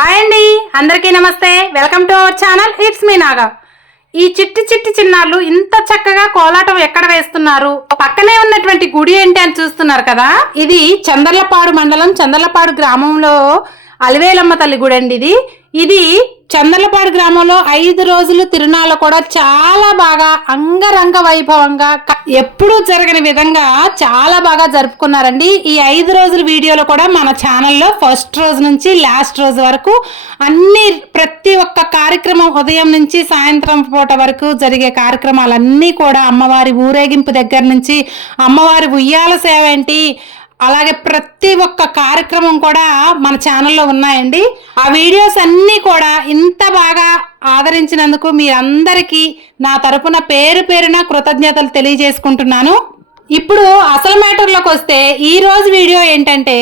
Hi అండి. అందరికీ నమస్తే. Welcome to our channel. It's me Naga. ఈ చిట్టి చిట్టి చిన్నారులు ఇంత చక్కగా కోలాటం ఎక్కడ వేస్తున్నారు? పక్కనే ఉన్నటువంటి గుడి ఏంటి అని చూస్తున్నారు కదా? ఇది చందర్లపాడు మండలం చందర్లపాడు గ్రామంలో అలివేలమ్మ తల్లి గుడి అండి ఇది. ఇది చందలపాడు గ్రామంలో ఐదు రోజులు తిరునాళ్ళు కూడా చాలా బాగా అంగరంగ వైభవంగా ఎప్పుడూ జరగని విధంగా చాలా బాగా జరుపుకున్నారండి. ఈ ఐదు రోజుల వీడియోలో కూడా మన ఛానల్లో ఫస్ట్ రోజు నుంచి లాస్ట్ రోజు వరకు అన్ని ప్రతి ఒక్క కార్యక్రమం ఉదయం నుంచి సాయంత్రం పూట వరకు జరిగే కార్యక్రమాలన్నీ కూడా అమ్మవారి ఊరేగింపు దగ్గర నుంచి అమ్మవారి ఉయ్యాల సేవ ఏంటి అలాగే ప్రతి ఒక్క కార్యక్రమం కూడా మన ఛానల్లో ఉన్నాయండి. ఆ వీడియోస్ అన్నీ కూడా ఇంత బాగా ఆదరించినందుకు మీరందరికీ నా తరపున పేరు పేరున కృతజ్ఞతలు తెలియజేసుకుంటున్నాను. ఇప్పుడు అసలు మ్యాటర్లోకి వస్తే ఈరోజు వీడియో ఏంటంటే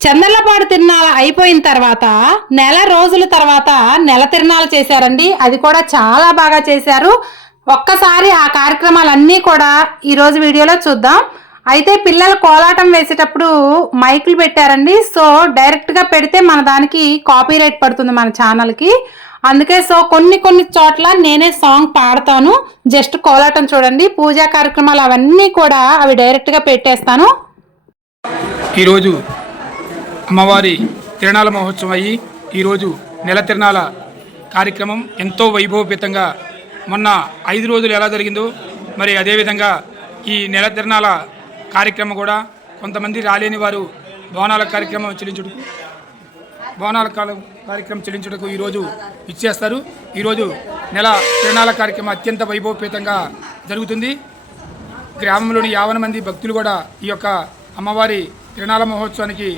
చందర్లపాడు తిరునాళ అయిపోయిన తర్వాత నెల రోజుల తర్వాత నెల తిరునాలు చేశారండి. అది కూడా చాలా బాగా చేశారు. ఒక్కసారి ఆ కార్యక్రమాలన్నీ కూడా ఈరోజు వీడియోలో చూద్దాం. అయితే పిల్లలు కోలాటం వేసేటప్పుడు మైకులు పెట్టారండి. సో డైరెక్ట్గా పెడితే మన దానికి కాపీ రైట్ పడుతుంది మన ఛానల్కి. అందుకే సో కొన్ని కొన్ని చోట్ల నేనే సాంగ్ పాడతాను. జస్ట్ కోలాటం చూడండి. పూజా కార్యక్రమాలు అవన్నీ కూడా అవి డైరెక్ట్గా పెట్టేస్తాను. ఈరోజు అమ్మవారి తిరణాల మహోత్సవం అయ్యి ఈరోజు నెల తిరణాల కార్యక్రమం ఎంతో వైభవపేతంగా మొన్న ఐదు రోజులు ఎలా జరిగిందో మరి అదేవిధంగా ఈ నెల తిరణాల కార్యక్రమం కూడా కొంతమంది రాలేని వారు బోనాల కార్యక్రమం చెల్లించుటకు బోనాల కాలం కార్యక్రమం చెల్లించుటకు ఈరోజు ఇచ్చేస్తారు. ఈరోజు నెల తిరణాల కార్యక్రమం అత్యంత వైభవపేతంగా జరుగుతుంది. గ్రామంలోని యావన మంది భక్తులు కూడా ఈ యొక్క అమ్మవారి తిరణాల మహోత్సవానికి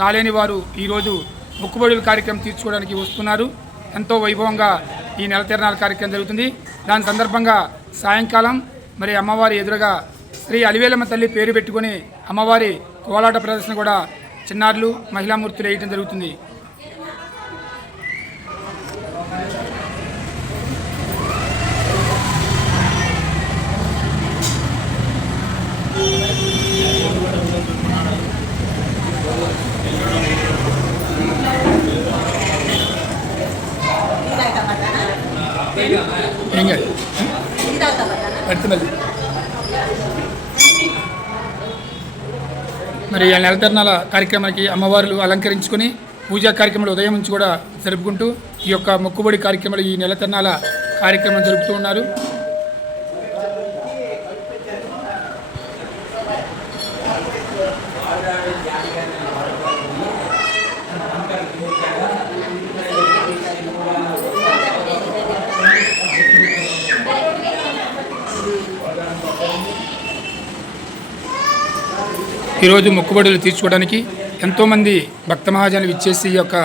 రాలేని వారు ఈరోజు మొక్కుబడుల కార్యక్రమం తీర్చుకోవడానికి వస్తున్నారు. ఎంతో వైభవంగా ఈ నెల తిరణాల కార్యక్రమం జరుగుతుంది. దాని సందర్భంగా సాయంకాలం మరి అమ్మవారి ఎదురుగా శ్రీ అలివేలమ్మ తల్లి పేరు పెట్టుకొని అమ్మవారి కోలాట ప్రదర్శన కూడా చిన్నారులు మహిళామూర్తులు వేయటం జరుగుతుంది. ఏం కాదు? మరి ఈ కార్యక్రమానికి అమ్మవార్లు అలంకరించుకొని పూజా కార్యక్రమాలు ఉదయం నుంచి కూడా జరుపుకుంటూ ఈ యొక్క మొక్కుబడి కార్యక్రమాలు ఈ నెల కార్యక్రమం జరుపుతూ ఉన్నారు. ఈరోజు మొక్కుబడులు తీర్చుకోవడానికి ఎంతోమంది భక్త మహాజనులు ఇచ్చేసి ఈ యొక్క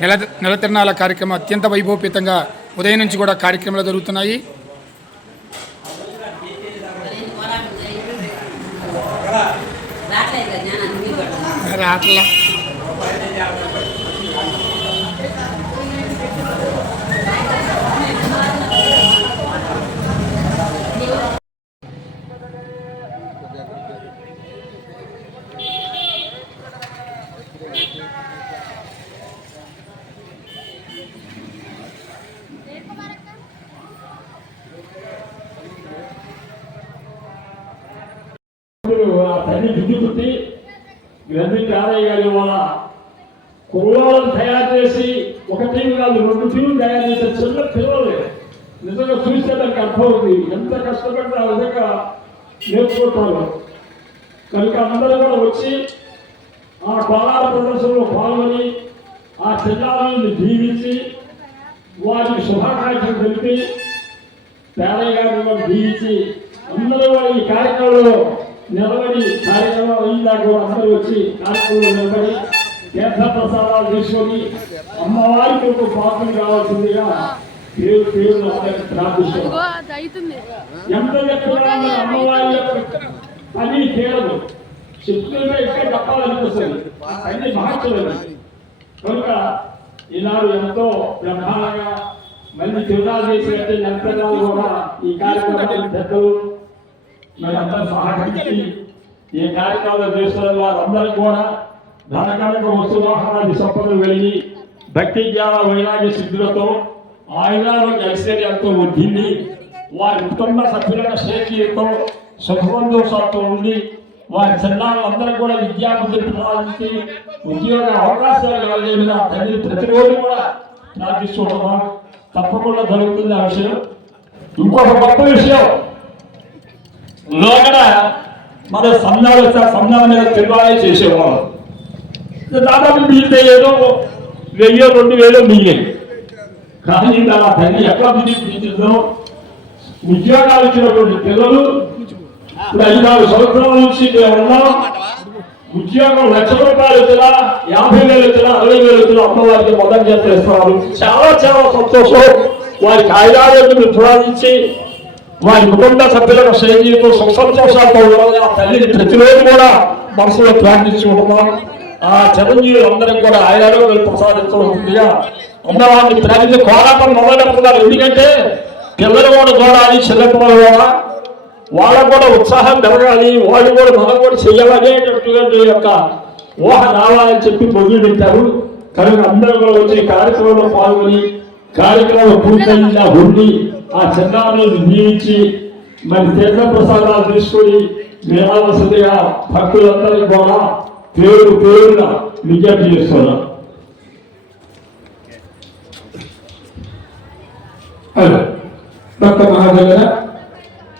నెల నెల తిరణాల కార్యక్రమం అత్యంత వైభవపేతంగా ఉదయం నుంచి కూడా కార్యక్రమాలు జరుగుతున్నాయి. రాట్లా ఇప్పుడు ఆ తల్లి దిద్దు ఇవన్నీ కాదయ్య గారి వాళ్ళ కుర్రాలను తయారు చేసి ఒక టీం కాదు రెండు టీంలు తయారు చేసే చిన్న పిల్లలు. నిజంగా చూస్తే దానికి అర్థం అవుతుంది ఎంత కష్టపడితే ఆ విధంగా నేర్చుకుంటారు. కనుక అందరూ కూడా వచ్చి ఆ కోలార ప్రదర్శనలో పాల్గొని ఆ చిన్నారులను దీవించి వారికి శుభాకాంక్షలు తెలిపి పేరయ్య గారిని కూడా దీవించి అందరూ కూడా ఈ కార్యక్రమంలో నిలబడి కార్యక్రమం అయిందాక కూడా అందరూ వచ్చి కార్యక్రమంలో నిలబడి తీర్థ ప్రసాదాలు తీసుకొని అమ్మవారికి ఒక పాత్రలు కావాల్సిందిగా పేరు పేరు ఎంత చెప్పినా అమ్మవారి యొక్క పని తీరదు. చెప్తుంటే ఇంకా చెప్పాలనిపిస్తుంది. అన్ని మహత్వమైనది కనుక ఈనాడు ఎంతో బ్రహ్మాండంగా మళ్ళీ తిరునాలు చేసినట్టే నెలపెట్టాలు కూడా ఈ కార్యక్రమాలు పెద్దలు మరి సహకరించి ఈ కార్యక్రమాలు చేస్తున్న వారందరూ కూడా ధనకనక వస్తు సంపదలు వెళ్ళి భక్తి జ్ఞాన వైరాగ్య సిద్ధులతో ఆయుధాలు ఐశ్వర్యంతో వడ్డీని వారి కుటుంబ సభ్యుల శ్రేయతో సుఖబంధోషాలతో ఉండి వారి చిన్నారులందరూ కూడా విద్యా బుద్ధి ప్రసాదించి ఉద్యోగ అవకాశాలు కలిగిన తల్లి ప్రతిరోజు కూడా ప్రార్థిస్తూ తప్పకుండా జరుగుతుంది ఆ విషయం. ఇంకొక గొప్ప విషయం. లోగడ మన సంఘాలు సంఘాల మీద తిరువాయి చేసేవాళ్ళం దాదాపు మిగిలితే ఏదో వెయ్యి రెండు వేలు మిగిలి కానీ నా తల్లి ఎక్కడ మిగిలిందో ఉద్యోగాలు ఇచ్చినటువంటి పిల్లలు ఇప్పుడు ఐదు నాలుగు సంవత్సరాల నుంచి మేము ఉన్నాం. ఉద్యోగం లక్ష రూపాయలు వచ్చినా యాభై వేలు వచ్చినా అరవై వేలు వచ్చినా అమ్మవారికి మొదలు చేస్తున్నారు చాలా చాలా సంతోషం. వారికి ఆయుధాలు ప్రసాదించి వారి కుటుంబ సభ్యులకు శ్రేణితో సుఖ సంతోషాలతో ఉండాలని ఆ తల్లిని ప్రతిరోజు కూడా మనసులో ప్రార్థించి ఉంటున్నాం ఆ చిరంజీవులు అందరికి కూడా ఆయుధాలు ప్రసాదించబడుతుందిగా ఉన్నవాడిని ప్రార్థించి కోరాటం మొదలెడుతున్నారు ఎందుకంటే పిల్లలు కూడా చూడాలి చిన్నపిల్లలు కూడా. వాళ్ళకు కూడా ఉత్సాహం పెరగాలి. వాళ్ళు కూడా మనం కూడా చెయ్యాలనేటటువంటి యొక్క ఊహ రావాలని చెప్పి మొదలు పెట్టారు. కనుక అందరూ కూడా వచ్చి కార్యక్రమంలో పాల్గొని కార్యక్రమం పూర్తయిందా ఉండి ఆ చిన్నారులు జీవించి మరి తీర్థ ప్రసాదాలు తీసుకొని వినాల్సిందిగా భక్తులందరికీ కూడా పేరు పేరున విజ్ఞప్తి చేస్తున్నా. భక్త మహాజన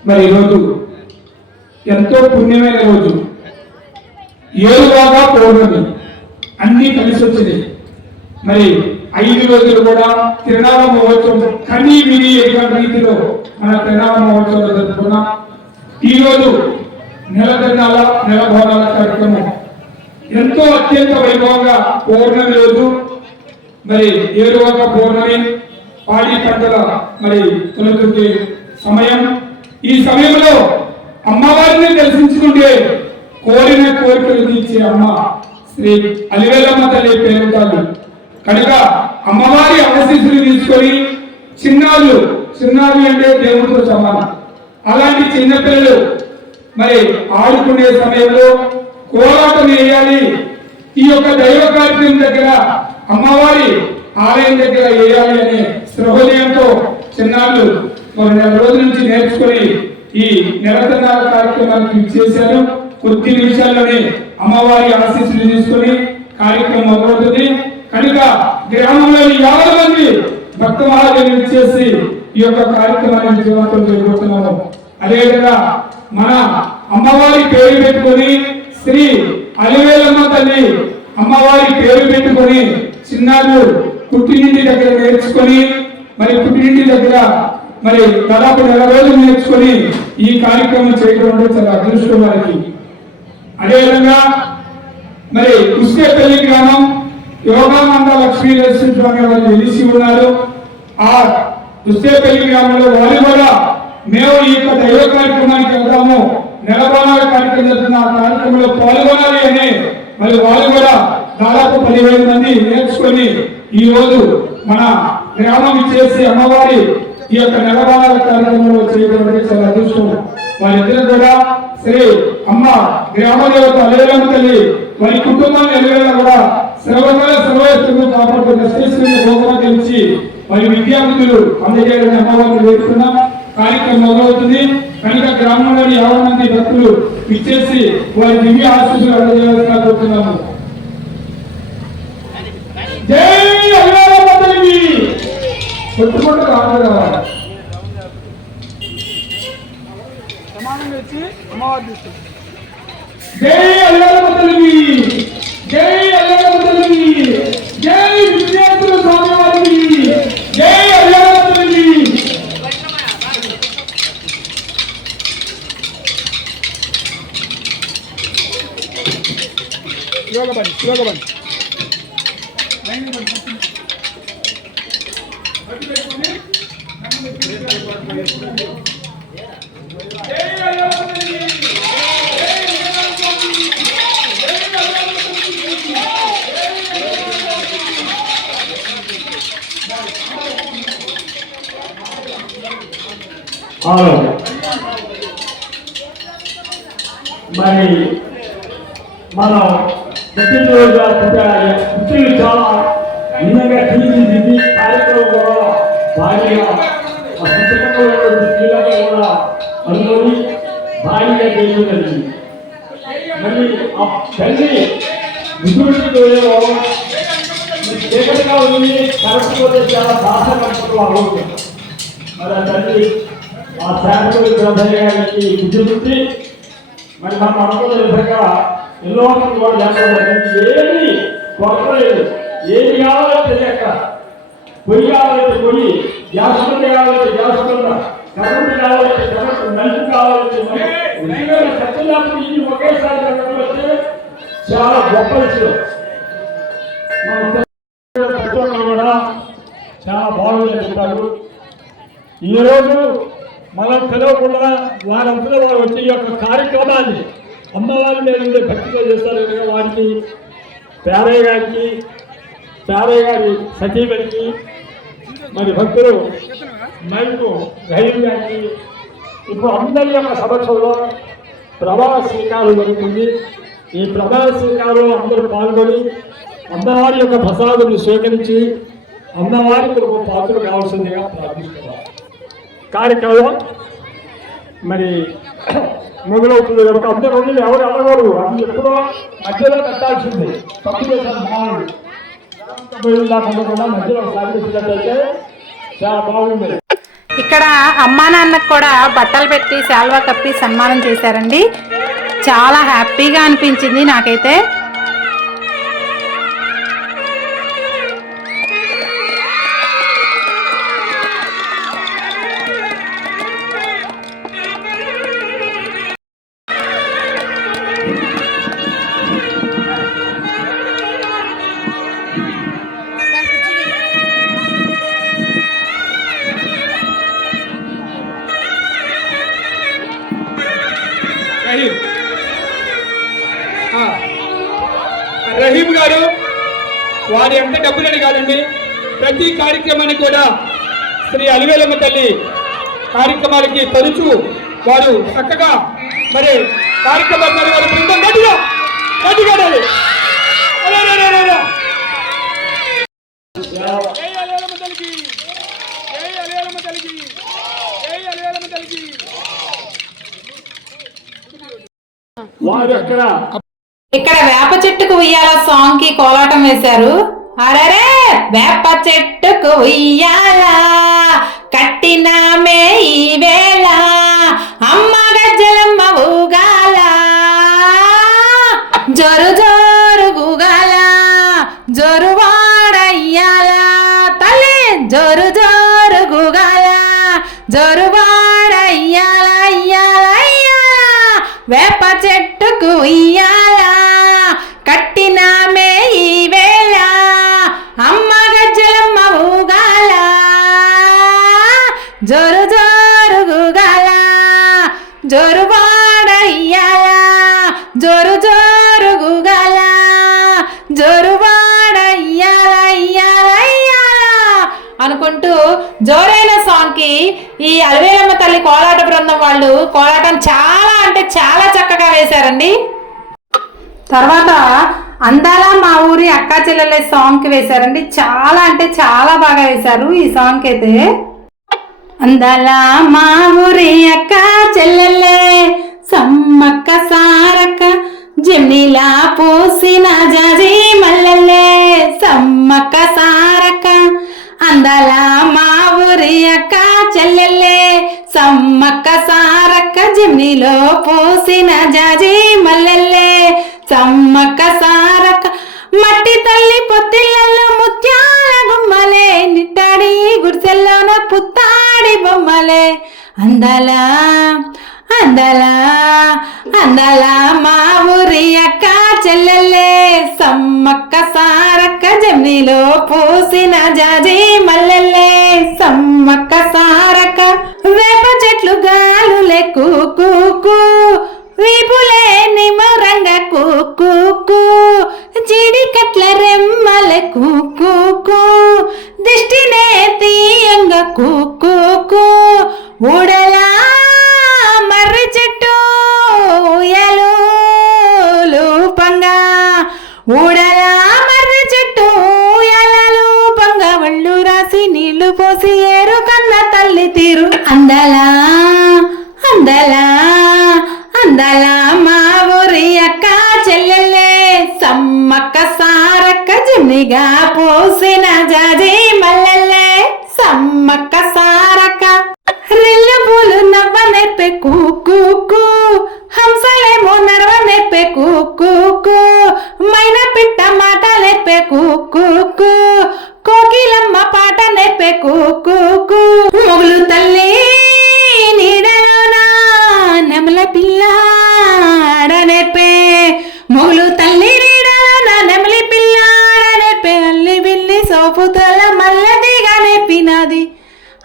మరి ఈరోజు ఎంతో పుణ్యమైన రోజు ఏరువాగా పౌర్ణమి అన్నీ కలిసి వచ్చింది మరి ఐదు రోజులు కూడా తిరునామ మహోత్సవం కనీ విని ఎటువంటి రీతిలో మన తిరునామ మహోత్సవం జరుపుకున్నాం ఈ రోజు నెల తిరునాల నెల భవనాల కార్యక్రమం. ఎంతో అత్యంత వైభవంగా పౌర్ణమి రోజు మరి ఏరువాక పౌర్ణమి పాడి పంటల మరి తొలగించే సమయం. ఈ సమయంలో అమ్మవారిని దర్శించుకుంటే కోరిన కోరికలు తీర్చే అమ్మ శ్రీ అలివేలమ్మ తల్లి పేరుంటారు కనుక అమ్మవారి ఆశీస్సులు తీసుకొని చిన్నాళ్ళు చిన్నాళ్ళు అంటే దేవుడితో సమానం. అలాంటి చిన్నపిల్లలు మరి ఆడుకునే సమయంలో కోలాటం వేయాలి. ఈ యొక్క దైవ కార్యక్రమం దగ్గర అమ్మవారి ఆలయం దగ్గర వేయాలి అనే సృహదయంతో చిన్నాళ్ళు మరి నెల రోజుల నుంచి నేర్చుకొని ఈ నిరతనాల కార్యక్రమానికి చేశారు. కొద్ది నిమిషాల్లోనే అమ్మవారి ఆశీస్సులు తీసుకొని కార్యక్రమం మొదలవుతుంది. కనుక గ్రామంలోని యాభై మంది భక్త మహాజనులు చేసి ఈ యొక్క కార్యక్రమాన్ని విజయవంతం చేయబోతున్నాము. అదేవిధంగా మన అమ్మవారి పేరు పెట్టుకొని శ్రీ అలివేలమ్మ తల్లి అమ్మవారి పేరు పెట్టుకొని చిన్నారులు పుట్టినింటి దగ్గర నేర్చుకొని మరి పుట్టినింటి దగ్గర మరి దాదాపు నెల రోజులు నేర్చుకొని ఈ కార్యక్రమం చేయడం అంటే చాలా అదృష్టం వారికి. అదేవిధంగా మరి ఉస్కేపల్లి గ్రామం యోగానంద లక్ష్మీ నరసింహ స్వామి తెలిసి ఉన్నారు ఆ దుస్తేపల్లి గ్రామంలో వాళ్ళు కూడా మేము ఈ యొక్క దైవ కార్యక్రమానికి వెళ్తాము. నెలబానాల కార్యక్రమం జరుగుతున్న ఆ కార్యక్రమంలో పాల్గొనాలి అని మరి వాళ్ళు కూడా దాదాపు పదివేల మంది నేర్చుకొని ఈ రోజు మన గ్రామం చేసి అమ్మవారి ఈ యొక్క నెలబానాల కార్యక్రమంలో చేయడం అనేది చాలా అదృష్టం. వారిద్దరు కూడా శ్రీ అమ్మ గ్రామ దేవత అలేరమ్మ తల్లి వారి కుటుంబాన్ని ఎలుగేలా కూడా శ్రవకాల సర్వస్తులు కాపాడుతున్న గోపురం గెలిచి వారి విద్యార్థులు అందజేయాలని అమ్మవారిని వేడుకున్నాం కార్యక్రమం మొదలవుతుంది. కనుక గ్రామంలోని యాభై మంది భక్తులు ఇచ్చేసి వారి దివ్య ఆశీస్సులు అందజేయాల్సిన కోరుతున్నాము. జై తల్లికి కొట్టుకుంటూ రావాలి జై అల్లమ్మ తల్లికి జై అల్లమ్మ తల్లికి జై విద్యార్థుల స్వామి వారికి జై అల్లమ్మ తల్లికి అవును మరి మనం ప్రతిరోజుగా పుట్టాలి పుట్టిన చాలా అందంగా భార్యగా ఆ పుస్తకంలో ఉన్నటువంటి కూడా అనుకొని భారీగా చేస్తున్నది మరి ఆ తల్లి ముసుగుడితో చీకటిగా ఉంది కరెక్ట్ పోతే చాలా భాష కష్టం అవుతుంది మరి ఆ తల్లి ఆ శాఖలు గ్రంథాలయానికి విద్యుత్ మరి మనం అనుకున్న విధంగా ఎన్నో కూడా చేస్తారు ఏమి కొరత లేదు ఏది కావాలో తెలియక పొయ్యి కావాలంటే పొయ్యి గ్యాస్ బండ కావాలంటే గ్యాస్ బండ కరెంటు కావాలంటే కరెంటు నలుపు కావాలంటే ఉద్యోగం సత్యనాపుడు ఇది ఒకేసారి కనుగొస్తే చాలా గొప్ప విషయం. కూడా చాలా బాగుంది చెప్తారు. ఈరోజు మనం పిలవకుండా వారంతా వారు వచ్చే యొక్క కార్యక్రమాన్ని అమ్మవారి మీద ఉండే భక్తిగా చేస్తారు కనుక వారికి పేరయ్య గారికి పేరయ్య గారి సతీమణికి మరి భక్తులు మైకు రైలు గారికి ఇప్పుడు అందరి యొక్క సమక్షంలో ప్రభావ స్వీకారం జరుగుతుంది. ఈ ప్రభావ స్వీకారంలో అందరూ పాల్గొని అమ్మవారి యొక్క ప్రసాదం స్వీకరించి అమ్మవారి కొరకు పాత్ర కావాల్సిందిగా ప్రార్థిస్తున్నారు కార్యక్రమం మరి మొదలవుతుంది కనుక అందరూ ఉండి ఎవరు అడగరు. అది ఎప్పుడో మధ్యలో కట్టాల్సింది. తప్పు చేశారు మామూలు మధ్యలో సాధించినట్టయితే చాలా బాగుంది ఇక్కడ అమ్మా నాన్నకు కూడా బట్టలు పెట్టి శాల్వా కప్పి సన్మానం చేశారండి. చాలా హ్యాపీగా అనిపించింది నాకైతే. వారి ఎంత డబ్బులని కాదండి ప్రతి కార్యక్రమాన్ని కూడా శ్రీ అలివేలమ్మ తల్లి కార్యక్రమాలకి తరచూ వారు చక్కగా మరి కార్యక్రమాలు వారి బృందం గట్టిగా అక్కడ ఇక్కడ వేప చెట్టుకు ఉయ్యాల సాంగ్కి కోలాటం వేశారు. అరరే వేప చెట్టుకు ఉయ్యాల కట్టినామే ఈ వేళ అమ్మ గజ్జలమ్మ ఊగాల జోరు జోరు గుగాల జోరు వాడయ్యాల తల్లి జోరు జోరు గుగాల జోరు వాడయ్యాల అయ్యాల వేప చెట్టుకు ఉయ్యాల. జోరైన సాంగ్కి ఈ అలవేలమ్మ తల్లి కోలాట బృందం వాళ్ళు కోలాటం చాలా అంటే చాలా చక్కగా వేశారండి. తర్వాత అందాల మా ఊరి అక్క చెల్లెలే సాంగ్కి వేశారండి. చాలా అంటే చాలా బాగా వేశారు ఈ సాంగ్కి అయితే. అందాల మా ఊరి అక్క చెల్లెలే సమ్మక్క సారక్క జమిలా పూసిన జాజి మల్లెలే సమ్మక్క సారక్క అందాల మా ఊరి అక్క చెల్లెల్లే సమ్మక్క సారక్క జిమ్నిలో పోసిన జాజి మల్లెల్లే సమ్మక్క సారక్క మట్టి తల్లి పొత్తిళ్ళల్లో ముత్యాల గుమ్మలే నిట్టాడి గుడిసెల్లోన పుత్తాడి బొమ్మలే. అందలా అందలా అందలా మా ఊరి అక్క చెల్లెల్లే సమ్మక్క సార జమ్నిలో పూసిన జాజి మల్లెల్లే సమ్మక్క సారక వేప చెట్లు గాలులే కూకు వీపులే నిమరంగ కూకు జీడి కట్ల రెమ్మల కూకు దిష్టినే తీయంగ కూకు ఊడలా and the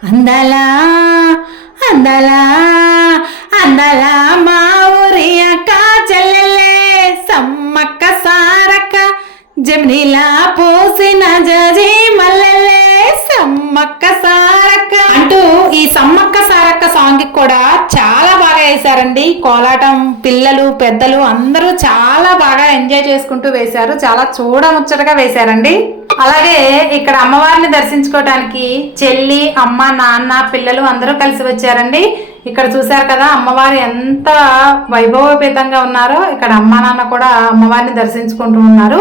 అందలా అందలా. పెద్దలు అందరూ చాలా బాగా ఎంజాయ్ చేసుకుంటూ వేశారు. చాలా చూడముచ్చటగా వేశారండి. అలాగే ఇక్కడ అమ్మవారిని దర్శించుకోవడానికి చెల్లి అమ్మ నాన్న పిల్లలు అందరూ కలిసి వచ్చారండి. ఇక్కడ చూశారు కదా అమ్మవారు ఎంత వైభవపేతంగా ఉన్నారో. ఇక్కడ అమ్మ నాన్న కూడా అమ్మవారిని దర్శించుకుంటూ ఉన్నారు.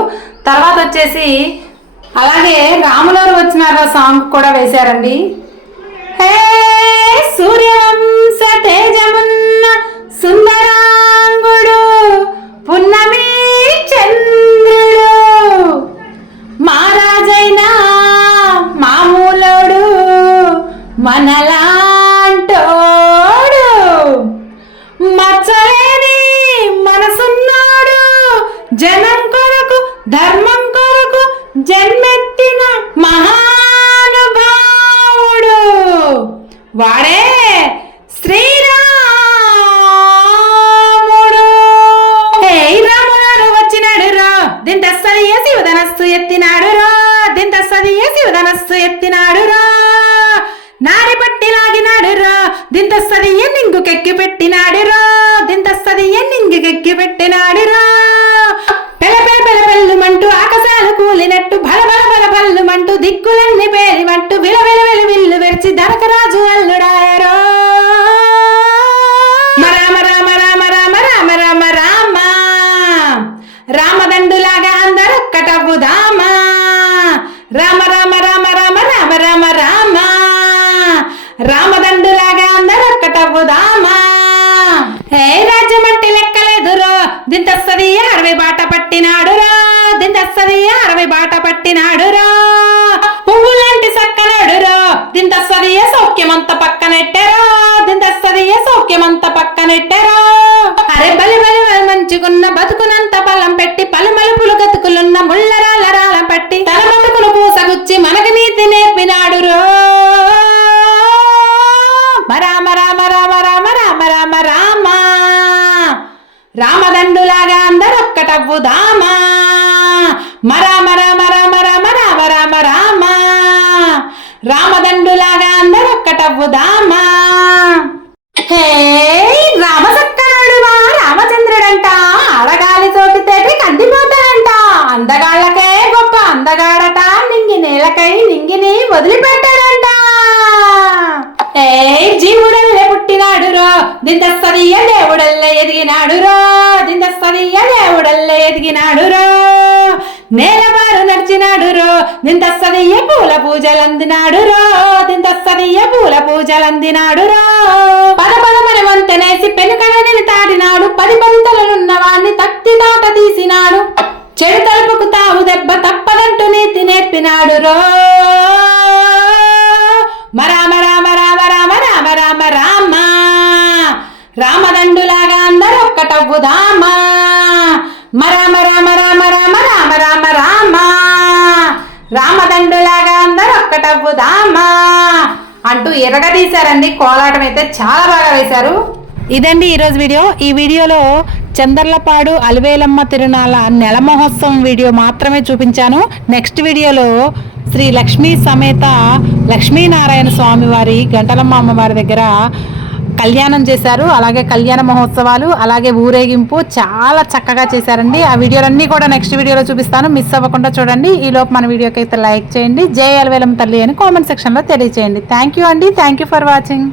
తర్వాత వచ్చేసి అలాగే రాములవారు వచ్చినారా సాంగ్ కూడా వేశారండి. హే సూర్యవంశ తేజమున్న సుందరాంగుడు పున్నమి చంద్రుడు. మహారాజైనా మామూలోడు మనలాంటోడు. మచ్చలేని మనసున్నాడు జనం కొరకు ధర్మం కొరకు జన్మెత్తిన మహానుభావుడు. వాడే పెట్టినాడురా నాడి పట్టి లాగినాడురా దింతస్తది ఎన్నింగు కెక్కి పెట్టినాడురా దింతస్తది ఎన్నింగు కెక్కి పెట్టినాడురా పెలపెల పెలపెల్లుమంటూ ఆకాశాలు కూలినట్టు బలబల బలబల్లుమంటూ దిక్కులన్నీ పేరి పేరిమంటూ విలవిల విలువిల్లు వెరిచి దరకరా. నమ్ముదామా మరా మర మర మర మర మర రామ రామదండులాగా అందరూ ఒక్కటవ్వుదామా హే రామసక్కనుడువా రామచంద్రుడంట. అడగాలి తోటితేటి కందిపోతాడంట అందగాళ్ళకే గొప్ప అందగాడట. నింగి నేలకై నింగిని వదిలిపెట్టాడంట. ఏ జీవుడని ఎదిగినాడురా దిందస్తనీయ దేవుడల్ల ఎదిగినాడురా దిందస్తనీయ దేవుడల్ల ఎదిగినాడురా. నేలవారు నడిచినాడురో దిందస్తనీయ ఎపూల పూజలందినాడురో దిందస్తది ఎపూల పూజలందినాడురో. పద పదమని వంతనేసి పెనుకడని తాడినాడు పది పంతలనున్నవాణ్ణి తక్తి తాట తీసినాడు. చెడు తలుపుకు తావు దెబ్బ తప్పదంటూ నీతి నేర్పినాడురో. మరామ రామ రామ రామ రామ రామ రామ రామదండులాగా అందరూ ఒక్కటవ్వుదామా అంటూ ఎరగదీశారండి. కోలాటం అయితే చాలా బాగా వేశారు. ఇదండి ఈరోజు వీడియో. ఈ వీడియోలో చందర్లపాడు అలివేలమ్మ తిరునాల నెల మహోత్సవం వీడియో మాత్రమే చూపించాను. నెక్స్ట్ వీడియోలో శ్రీ లక్ష్మీ సమేత లక్ష్మీనారాయణ స్వామి వారి గంటలమ్మ అమ్మవారి దగ్గర కళ్యాణం చేశారు అలాగే కళ్యాణ మహోత్సవాలు అలాగే ఊరేగింపు చాలా చక్కగా చేశారండి. ఆ వీడియోలన్నీ కూడా నెక్స్ట్ వీడియోలో చూపిస్తాను. మిస్ అవ్వకుండా చూడండి. ఈ లోపు మన వీడియోకి అయితే లైక్ చేయండి. జై అలవేలం తల్లి అని కామెంట్ సెక్షన్లో తెలియచేయండి. థ్యాంక్ యూ అండి. Thank you for watching